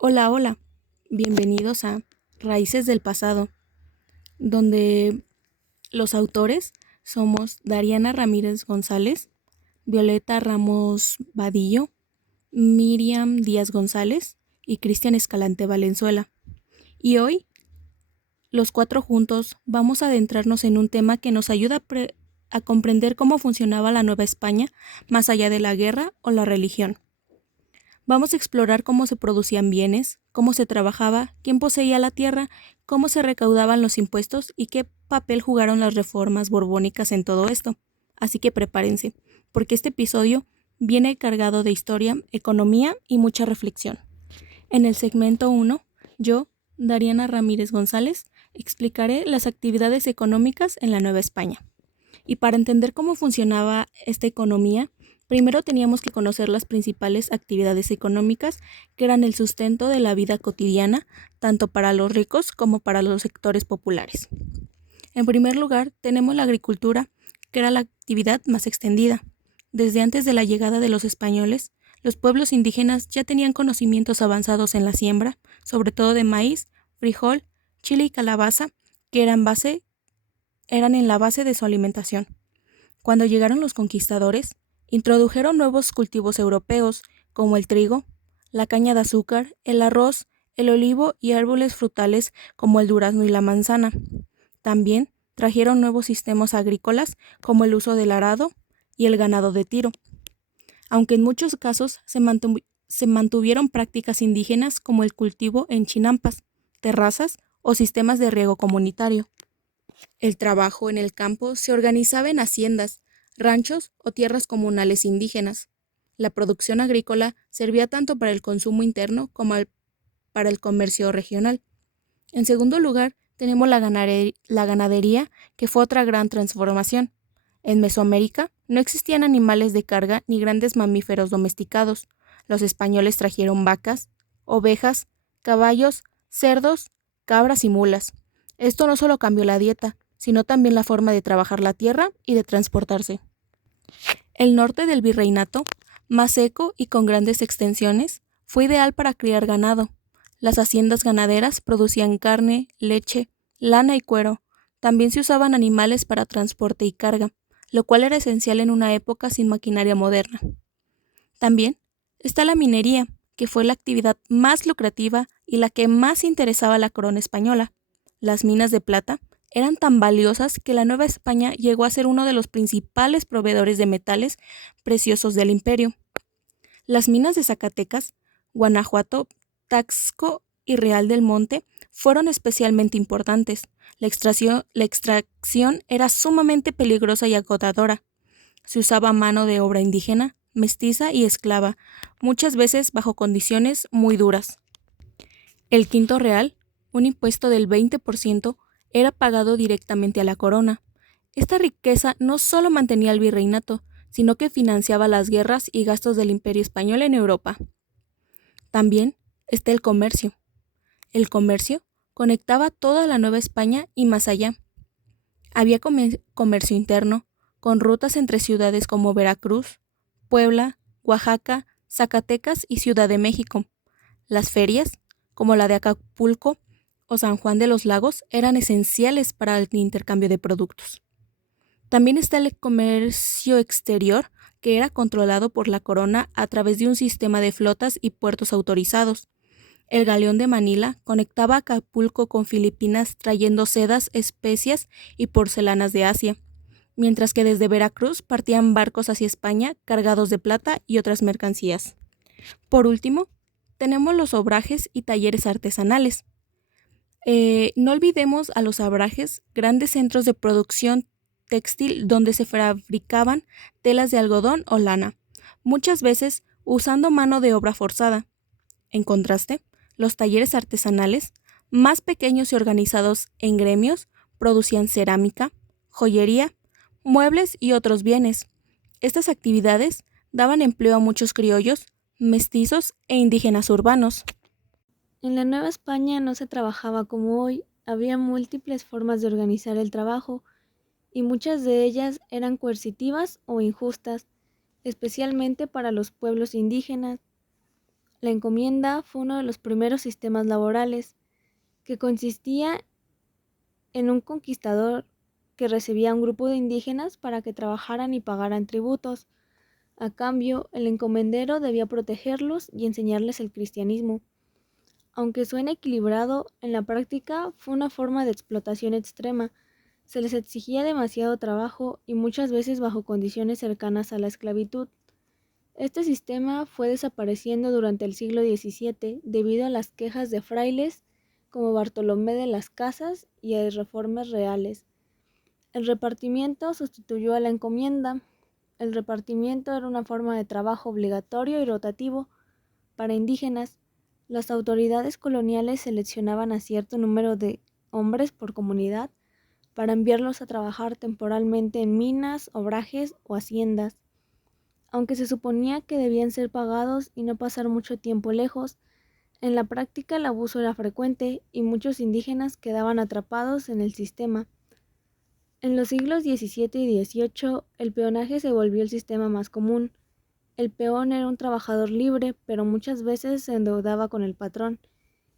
Hola, hola. Bienvenidos a Raíces del Pasado, donde los autores somos Dariana Ramírez González, Violeta Ramos Vadillo, Miriam Díaz González y Cristian Escalante Valenzuela. Y hoy, los cuatro juntos, vamos a adentrarnos en un tema que nos ayuda a comprender cómo funcionaba la Nueva España más allá de la guerra o la religión. Vamos a explorar cómo se producían bienes, cómo se trabajaba, quién poseía la tierra, cómo se recaudaban los impuestos y qué papel jugaron las reformas borbónicas en todo esto. Así que prepárense, porque este episodio viene cargado de historia, economía y mucha reflexión. En el segmento 1, yo, Dariana Ramírez González, explicaré las actividades económicas en la Nueva España. Y para entender cómo funcionaba esta economía, primero teníamos que conocer las principales actividades económicas que eran el sustento de la vida cotidiana, tanto para los ricos como para los sectores populares. En primer lugar, tenemos la agricultura, que era la actividad más extendida. Desde antes de la llegada de los españoles, los pueblos indígenas ya tenían conocimientos avanzados en la siembra, sobre todo de maíz, frijol, chile y calabaza, que eran en la base de su alimentación. Cuando llegaron los conquistadores, introdujeron nuevos cultivos europeos, como el trigo, la caña de azúcar, el arroz, el olivo y árboles frutales como el durazno y la manzana. También trajeron nuevos sistemas agrícolas, como el uso del arado y el ganado de tiro, aunque en muchos casos se mantuvieron prácticas indígenas como el cultivo en chinampas, terrazas o sistemas de riego comunitario. El trabajo en el campo se organizaba en haciendas, ranchos o tierras comunales indígenas. La producción agrícola servía tanto para el consumo interno como para el comercio regional. En segundo lugar, tenemos la ganadería, que fue otra gran transformación. En Mesoamérica no existían animales de carga ni grandes mamíferos domesticados. Los españoles trajeron vacas, ovejas, caballos, cerdos, cabras y mulas. Esto no solo cambió la dieta, sino también la forma de trabajar la tierra y de transportarse. El norte del virreinato, más seco y con grandes extensiones, fue ideal para criar ganado. Las haciendas ganaderas producían carne, leche, lana y cuero. También se usaban animales para transporte y carga, lo cual era esencial en una época sin maquinaria moderna. También está la minería, que fue la actividad más lucrativa y la que más interesaba a la corona española. Las minas de plata eran tan valiosas que la Nueva España llegó a ser uno de los principales proveedores de metales preciosos del imperio. Las minas de Zacatecas, Guanajuato, Taxco y Real del Monte fueron especialmente importantes. La extracción era sumamente peligrosa y agotadora. Se usaba mano de obra indígena, mestiza y esclava, muchas veces bajo condiciones muy duras. El quinto real, un impuesto del 20%, era pagado directamente a la corona. Esta riqueza no solo mantenía el virreinato, sino que financiaba las guerras y gastos del Imperio Español en Europa. También está el comercio. El comercio conectaba toda la Nueva España y más allá. Había comercio interno, con rutas entre ciudades como Veracruz, Puebla, Oaxaca, Zacatecas y Ciudad de México. Las ferias, como la de Acapulco o San Juan de los Lagos, eran esenciales para el intercambio de productos. También está el comercio exterior, que era controlado por la corona a través de un sistema de flotas y puertos autorizados. El galeón de Manila conectaba Acapulco con Filipinas trayendo sedas, especias y porcelanas de Asia, mientras que desde Veracruz partían barcos hacia España cargados de plata y otras mercancías. Por último, tenemos los obrajes y talleres artesanales. No olvidemos a los abrajes, grandes centros de producción textil donde se fabricaban telas de algodón o lana, muchas veces usando mano de obra forzada. En contraste, los talleres artesanales, más pequeños y organizados en gremios, producían cerámica, joyería, muebles y otros bienes. Estas actividades daban empleo a muchos criollos, mestizos e indígenas urbanos. En la Nueva España no se trabajaba como hoy, había múltiples formas de organizar el trabajo y muchas de ellas eran coercitivas o injustas, especialmente para los pueblos indígenas. La encomienda fue uno de los primeros sistemas laborales, que consistía en un conquistador que recibía a un grupo de indígenas para que trabajaran y pagaran tributos. A cambio, el encomendero debía protegerlos y enseñarles el cristianismo. Aunque suene equilibrado, en la práctica fue una forma de explotación extrema. Se les exigía demasiado trabajo y muchas veces bajo condiciones cercanas a la esclavitud. Este sistema fue desapareciendo durante el siglo XVII debido a las quejas de frailes como Bartolomé de las Casas y a reformas reales. El repartimiento sustituyó a la encomienda. El repartimiento era una forma de trabajo obligatorio y rotativo. Para indígenas, las autoridades coloniales seleccionaban a cierto número de hombres por comunidad para enviarlos a trabajar temporalmente en minas, obrajes o haciendas. Aunque se suponía que debían ser pagados y no pasar mucho tiempo lejos, en la práctica el abuso era frecuente y muchos indígenas quedaban atrapados en el sistema. En los siglos XVII y XVIII, el peonaje se volvió el sistema más común. El peón era un trabajador libre, pero muchas veces se endeudaba con el patrón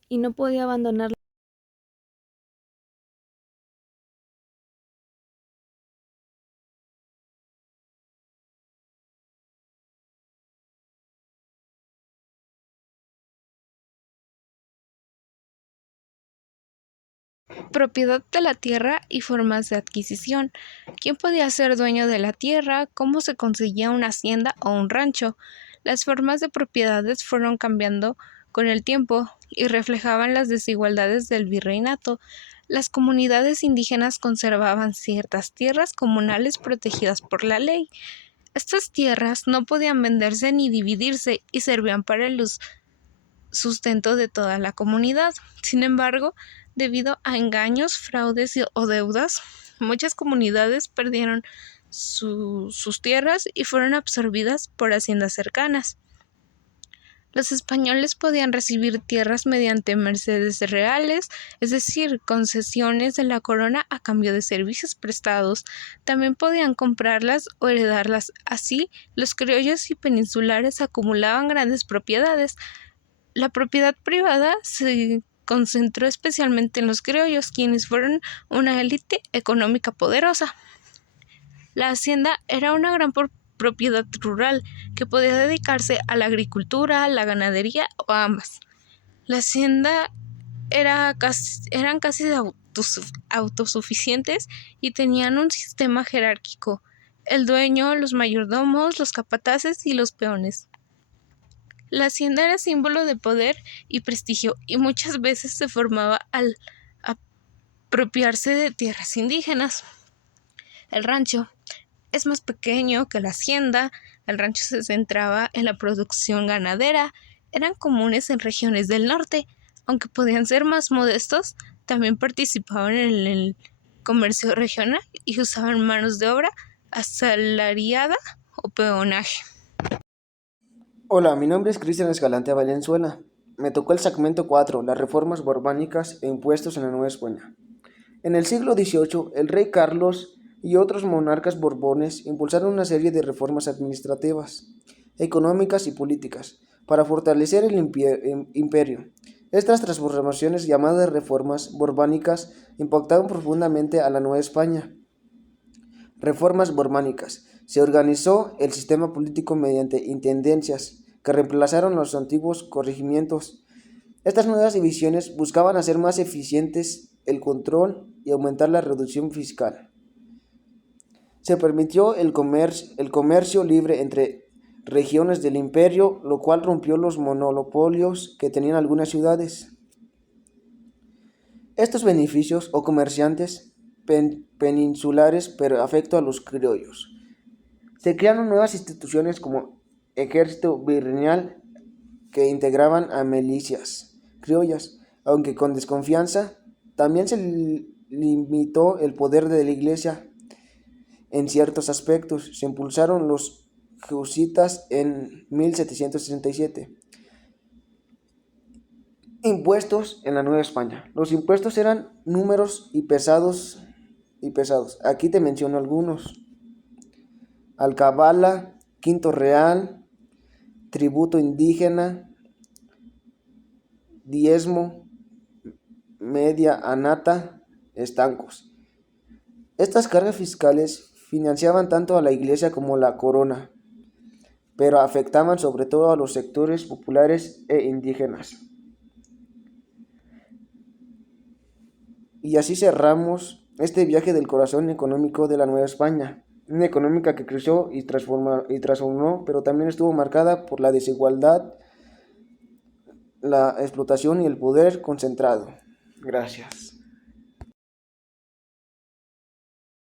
y no podía abandonar. Propiedad de la tierra y formas de adquisición. ¿Quién podía ser dueño de la tierra? ¿Cómo se conseguía una hacienda o un rancho? Las formas de propiedades fueron cambiando con el tiempo y reflejaban las desigualdades del virreinato. Las comunidades indígenas conservaban ciertas tierras comunales protegidas por la ley. Estas tierras no podían venderse ni dividirse y servían para el sustento de toda la comunidad. Sin embargo, debido a engaños, fraudes o deudas, muchas comunidades perdieron sus tierras y fueron absorbidas por haciendas cercanas. Los españoles podían recibir tierras mediante mercedes reales, es decir, concesiones de la corona a cambio de servicios prestados. También podían comprarlas o heredarlas. Así, los criollos y peninsulares acumulaban grandes propiedades. La propiedad privada se concentró especialmente en los criollos, quienes fueron una élite económica poderosa. La hacienda era una gran propiedad rural que podía dedicarse a la agricultura, la ganadería o a ambas. La hacienda eran casi autosuficientes y tenían un sistema jerárquico: el dueño, los mayordomos, los capataces y los peones. La hacienda era símbolo de poder y prestigio y muchas veces se formaba al apropiarse de tierras indígenas. El rancho es más pequeño que la hacienda. El rancho se centraba en la producción ganadera. Eran comunes en regiones del norte, aunque podían ser más modestos. También participaban en el comercio regional y usaban manos de obra asalariada o peonaje. Hola, mi nombre es Cristian Escalante Valenzuela. Me tocó el segmento 4, las reformas borbánicas e impuestos en la Nueva España. En el siglo XVIII, el rey Carlos y otros monarcas borbones impulsaron una serie de reformas administrativas, económicas y políticas para fortalecer el imperio. Estas transformaciones, llamadas reformas borbánicas, impactaron profundamente a la Nueva España. Reformas borbánicas. Se organizó el sistema político mediante intendencias, que reemplazaron los antiguos corregimientos. Estas nuevas divisiones buscaban hacer más eficientes el control y aumentar la reducción fiscal. Se permitió el comercio libre entre regiones del imperio, lo cual rompió los monopolios que tenían algunas ciudades. Estos beneficios o comerciantes peninsulares pero afecto a los criollos. Se crearon nuevas instituciones como ejército virreinal que integraban a milicias criollas, aunque con desconfianza. También se limitó el poder de la iglesia en ciertos aspectos. Se impulsaron los jesuitas en 1767. Impuestos en la Nueva España. Los impuestos eran números y pesados. Aquí te menciono algunos: alcabala, quinto real, tributo indígena, diezmo, media anata, estancos. Estas cargas fiscales financiaban tanto a la iglesia como a la corona, pero afectaban sobre todo a los sectores populares e indígenas. Y así cerramos este viaje del corazón económico de la Nueva España, una económica que creció y transformó, pero también estuvo marcada por la desigualdad, la explotación y el poder concentrado. Gracias.